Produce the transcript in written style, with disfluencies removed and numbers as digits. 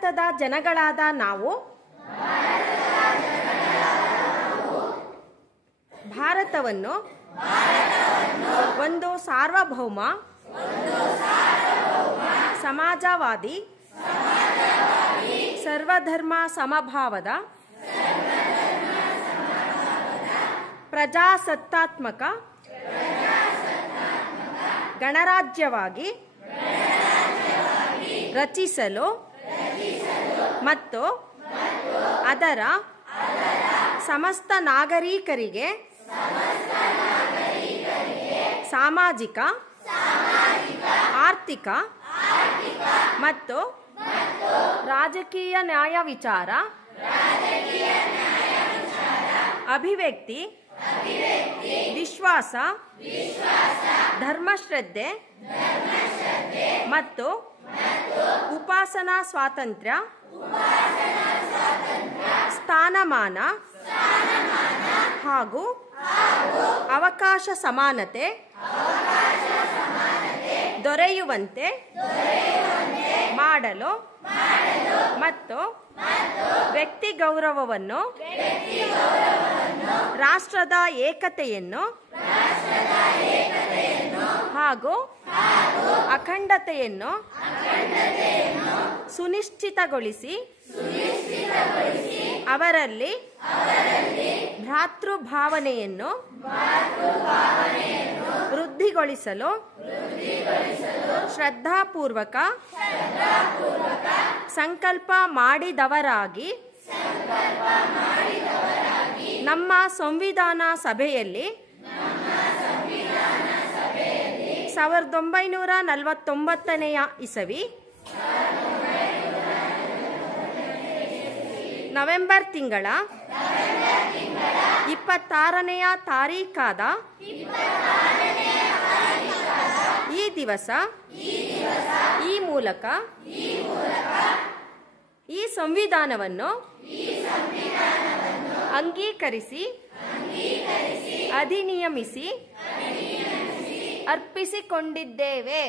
ಭಾರತದ ಜನಗಳಾದ ನಾವು ಭಾರತವನ್ನು ಒಂದು ಸಾರ್ವಭೌಮ ಸಮಾಜವಾದಿ ಸರ್ವಧರ್ಮ ಸಮಭಾವದ ಪ್ರಜಾಸತ್ತಾತ್ಮಕ ಗಣರಾಜ್ಯವಾಗಿ ರಚಿಸಲು ಮತ್ತು ಅದರ ಸಮಸ್ತ ನಾಗರಿಕರಿಗೆ ಸಾಮಾಜಿಕ ಆರ್ಥಿಕ ಮತ್ತು ರಾಜಕೀಯ ನ್ಯಾಯ ವಿಚಾರ ಅಭಿವ್ಯಕ್ತಿ ವಿಶ್ವಾಸ ಧರ್ಮಶ್ರದ್ಧೆ ಮತ್ತು ಉಪಾಸನಾ ಸ್ವಾತಂತ್ರ್ಯ ಸ್ಥಾನಮಾನ ಹಾಗೂ ಅವಕಾಶ ಸಮಾನತೆ ದೊರೆಯುವಂತೆ ಮಾಡಲು ಮತ್ತು ವ್ಯಕ್ತಿ ಗೌರವವನ್ನು ರಾಷ್ಟ್ರದ ಏಕತೆಯನ್ನು ಹಾಗೂ ಅಖಂಡತೆಯನ್ನು ಸುನಿಶ್ಚಿತಗೊಳಿಸಿ ಅವರಲ್ಲಿ ಭ್ರಾತೃಭಾವನೆಯನ್ನು ವೃದ್ಧಿಗೊಳಿಸಲು ಶ್ರದ್ಧಾಪೂರ್ವಕ ಸಂಕಲ್ಪ ಮಾಡಿದವರಾಗಿ ನಮ್ಮ ಸಂವಿಧಾನ ಸಭೆಯಲ್ಲಿ 1949 ಇಸವಿ ನವೆಂಬರ್ ತಿಂಗಳ 26ನೇ ತಾರೀಖಾದ ಈ ದಿವಸ ಈ ಮೂಲಕ ಈ ಸಂವಿಧಾನವನ್ನು ಅಂಗೀಕರಿಸಿ ಅಧಿನಿಯಮಿಸಿ ಅರ್ಪಿಸಿಕೊಂಡಿದ್ದೇವೆ.